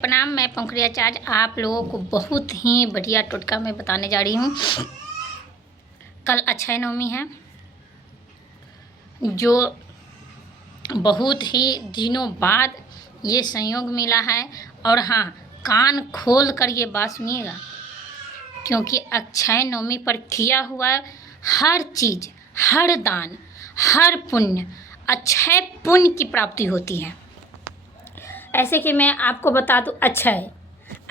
प्रणाम। मैं पंखुड़ियाचार्य आप लोगों को बहुत ही बढ़िया टोटका मैं बताने जा रही हूँ। कल अक्षय नवमी है, जो बहुत ही दिनों बाद ये संयोग मिला है। और हाँ, कान खोल कर ये बात सुनिएगा, क्योंकि अक्षय नवमी पर किया हुआ हर चीज़, हर दान, हर पुण्य, अक्षय पुण्य की प्राप्ति होती है। ऐसे कि मैं आपको बता दूं, अक्षय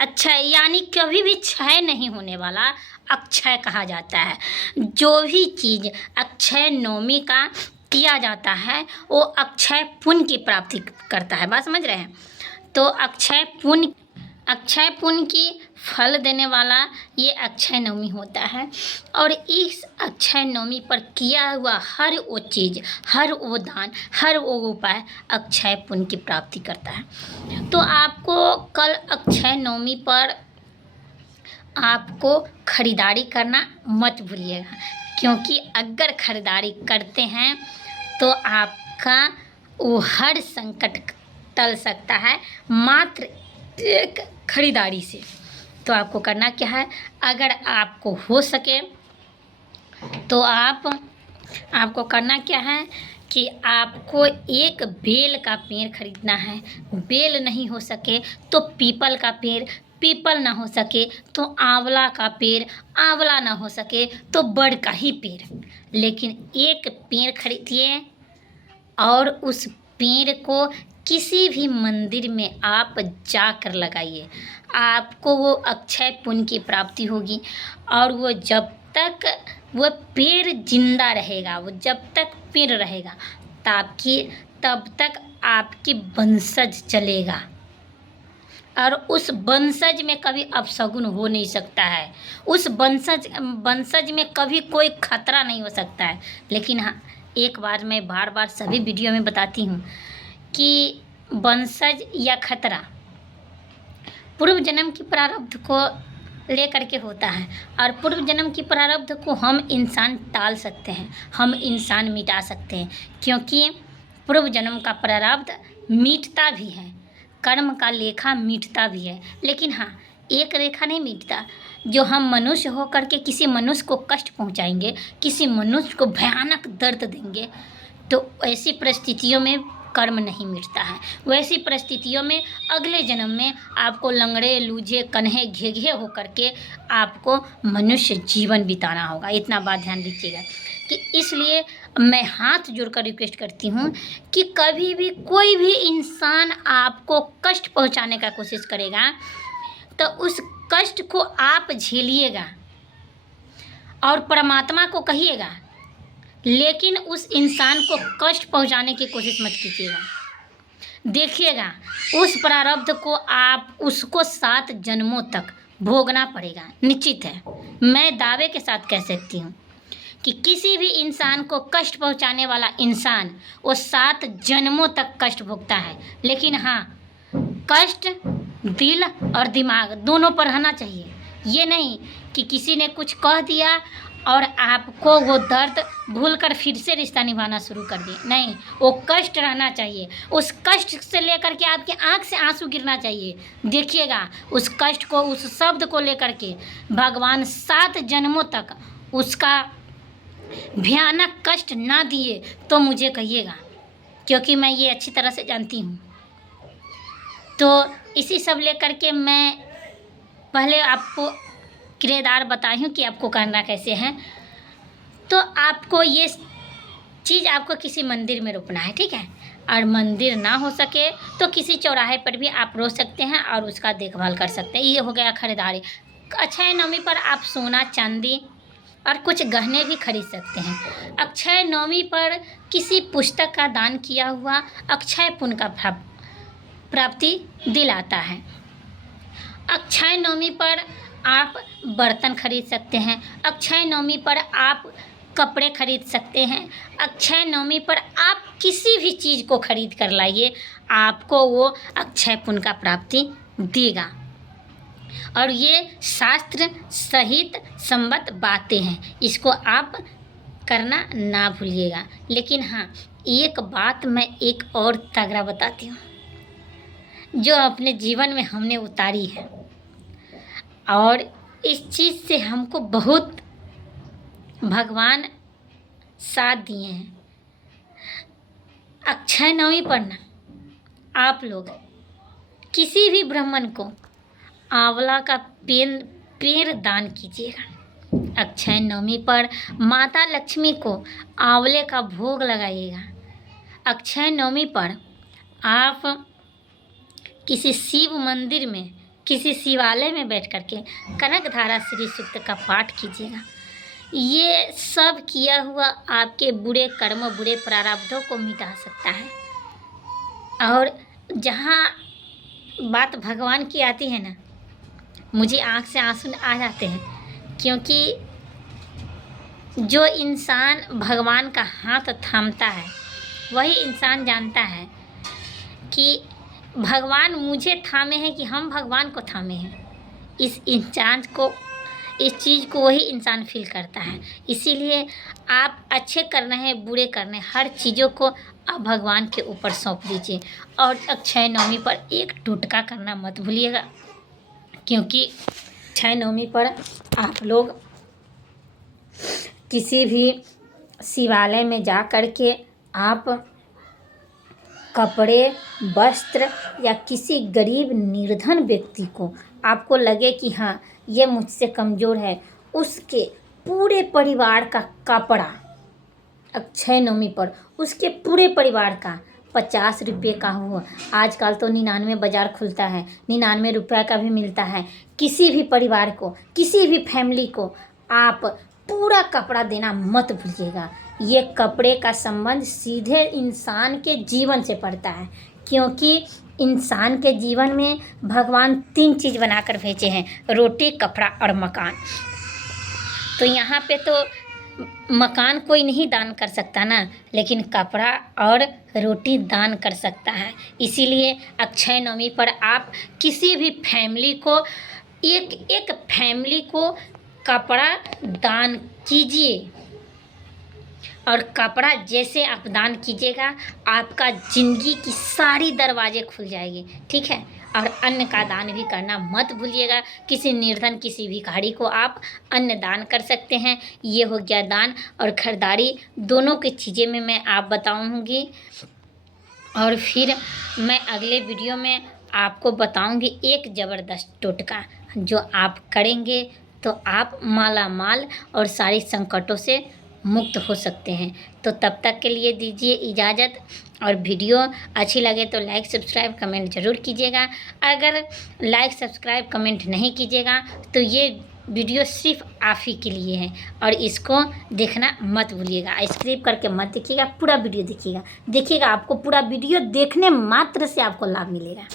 अक्षय यानी कभी भी क्षय नहीं होने वाला अक्षय कहा जाता है। जो भी चीज़ अक्षय नवमी का किया जाता है वो अक्षय पुण्य की प्राप्ति करता है। बात समझ रहे हैं? तो अक्षय पुण्य की फल देने वाला ये अक्षय नवमी होता है। और इस अक्षय नवमी पर किया हुआ हर वो चीज़, हर वो दान, हर वो उपाय अक्षय पुण्य की प्राप्ति करता है। तो आपको कल अक्षय नवमी पर आपको खरीदारी करना मत भूलिएगा, क्योंकि अगर खरीदारी करते हैं तो आपका वो हर संकट टल सकता है मात्र एक खरीदारी से। तो आपको करना क्या है, अगर आपको हो सके तो आपको करना क्या है कि आपको एक बेल का पेड़ खरीदना है। बेल नहीं हो सके तो पीपल का पेड़, पीपल ना हो सके तो आंवला का पेड़, आंवला ना हो सके तो बड़ का ही पेड़, लेकिन एक पेड़ खरीदिए और उस पेड़ को किसी भी मंदिर में आप जाकर लगाइए। आपको वो अक्षय पुण्य की प्राप्ति होगी। और वो जब तक वो पेड़ जिंदा रहेगा, वो जब तक पेड़ रहेगा तब तक आपकी वंशज चलेगा। और उस वंशज में कभी अपशगुन हो नहीं सकता है। उस वंशज में कभी कोई खतरा नहीं हो सकता है। लेकिन हाँ, एक बार मैं बार बार सभी वीडियो में बताती हूँ कि वंशज या खतरा पूर्व जन्म की प्रारब्ध को लेकर के होता है। और पूर्व जन्म की प्रारब्ध को हम इंसान टाल सकते हैं, हम इंसान मिटा सकते हैं, क्योंकि पूर्व जन्म का प्रारब्ध मिटता भी है, कर्म का लेखा मिटता भी है। लेकिन हाँ, एक रेखा नहीं मिटता। जो हम मनुष्य होकर के किसी मनुष्य को कष्ट पहुंचाएंगे, किसी मनुष्य को भयानक दर्द देंगे, तो ऐसी परिस्थितियों में कर्म नहीं मिटता है। वैसी परिस्थितियों में अगले जन्म में आपको लंगड़े, लूजे, कन्हे, घेघे होकर के आपको मनुष्य जीवन बिताना होगा। इतना बात ध्यान दीजिएगा कि इसलिए मैं हाथ जोड़कर रिक्वेस्ट करती हूँ कि कभी भी कोई भी इंसान आपको कष्ट पहुँचाने का कोशिश करेगा तो उस कष्ट को आप झेलिएगा और परमात्मा को कहिएगा, लेकिन उस इंसान को कष्ट पहुंचाने की कोशिश मत कीजिएगा। देखिएगा, उस प्रारब्ध को आप उसको 7 जन्मों तक भोगना पड़ेगा, निश्चित है। मैं दावे के साथ कह सकती हूँ कि किसी भी इंसान को कष्ट पहुंचाने वाला इंसान वो 7 जन्मों तक कष्ट भोगता है। लेकिन हाँ, कष्ट दिल और दिमाग दोनों पर रहना चाहिए। ये नहीं कि किसी ने कुछ कह दिया और आपको वो दर्द भूलकर फिर से रिश्ता निभाना शुरू कर दिए। नहीं, वो कष्ट रहना चाहिए। उस कष्ट से लेकर के आपकी आंख से आंसू गिरना चाहिए। देखिएगा, उस कष्ट को, उस शब्द को लेकर के भगवान 7 जन्मों तक उसका भयानक कष्ट ना दिए तो मुझे कहिएगा, क्योंकि मैं ये अच्छी तरह से जानती हूँ। तो इसी सब लेकर के मैं पहले आपको किरदार बताई हूँ कि आपको करना कैसे है। तो आपको ये चीज़ आपको किसी मंदिर में रोपना है, ठीक है। और मंदिर ना हो सके तो किसी चौराहे पर भी आप रोप सकते हैं और उसका देखभाल कर सकते हैं। ये हो गया खरीदारी। अक्षय नवमी पर आप सोना, चांदी और कुछ गहने भी खरीद सकते हैं। अक्षय नवमी पर किसी पुस्तक का दान किया हुआ अक्षय पुण्य का प्राप्ति दिलाता है। अक्षय नवमी पर आप बर्तन खरीद सकते हैं। अक्षय नवमी पर आप कपड़े खरीद सकते हैं। अक्षय नवमी पर आप किसी भी चीज़ को खरीद कर लाइए, आपको वो अक्षय पुण्य का प्राप्ति देगा। और ये शास्त्र सहित संबद्ध बातें हैं, इसको आप करना ना भूलिएगा। लेकिन हाँ, एक बात मैं एक और तगड़ा बताती हूँ जो अपने जीवन में हमने उतारी है, और इस चीज़ से हमको बहुत भगवान साथ दिए हैं। अक्षय नवमी पर ना आप लोग किसी भी ब्राह्मण को आंवला का पेड़ दान कीजिएगा। अक्षय नवमी पर माता लक्ष्मी को आंवले का भोग लगाइएगा। अक्षय नवमी पर आप किसी शिव मंदिर में, किसी शिवालय में बैठ कर के कनकधारा श्री सूक्त का पाठ कीजिएगा। ये सब किया हुआ आपके बुरे कर्म, बुरे प्रारब्धों को मिटा सकता है। और जहाँ बात भगवान की आती है ना, मुझे आँख से आंसू आ जाते हैं, क्योंकि जो इंसान भगवान का हाथ थामता है वही इंसान जानता है कि भगवान मुझे थामे हैं कि हम भगवान को थामे हैं। इस चीज़ को वही इंसान फील करता है। इसीलिए आप अच्छे करना है, बुरे करने, हर चीज़ों को आप भगवान के ऊपर सौंप दीजिए। और अक्षय नवमी पर एक टोटका करना मत भूलिएगा, क्योंकि अक्षय नवमी पर आप लोग किसी भी शिवालय में जा कर के आप कपड़े, वस्त्र या किसी गरीब निर्धन व्यक्ति को, आपको लगे कि हाँ ये मुझसे कमज़ोर है, उसके पूरे परिवार का कपड़ा अक्षय नवमी पर उसके पूरे परिवार का 50 रुपये का हुआ, आजकल तो 99 बाज़ार खुलता है, 99 रुपये का भी मिलता है। किसी भी परिवार को, किसी भी फैमिली को आप पूरा कपड़ा देना मत भूलिएगा। ये कपड़े का संबंध सीधे इंसान के जीवन से पड़ता है, क्योंकि इंसान के जीवन में भगवान 3 चीज़ बनाकर भेजे हैं, रोटी, कपड़ा और मकान। तो यहाँ पे तो मकान कोई नहीं दान कर सकता ना, लेकिन कपड़ा और रोटी दान कर सकता है। इसीलिए अक्षय नवमी पर आप किसी भी फैमिली को, एक फैमिली को कपड़ा दान कीजिए। और कपड़ा जैसे आप दान कीजिएगा, आपका ज़िंदगी की सारी दरवाजे खुल जाएगी, ठीक है। और अन्न का दान भी करना मत भूलिएगा। किसी निर्धन, किसी भिखारी को आप अन्न दान कर सकते हैं। ये हो गया दान और खरीदारी, दोनों की चीज़ें में मैं आप बताऊंगी। और फिर मैं अगले वीडियो में आपको बताऊंगी एक ज़बरदस्त टोटका, जो आप करेंगे तो आप माला माल और सारी संकटों से मुक्त हो सकते हैं। तो तब तक के लिए दीजिए इजाज़त, और वीडियो अच्छी लगे तो लाइक, सब्सक्राइब, कमेंट ज़रूर कीजिएगा। अगर लाइक, सब्सक्राइब, कमेंट नहीं कीजिएगा तो ये वीडियो सिर्फ आप ही के लिए है, और इसको देखना मत भूलिएगा। स्किप करके मत देखिएगा, पूरा वीडियो देखिएगा। आपको पूरा वीडियो देखने मात्र से आपको लाभ मिलेगा।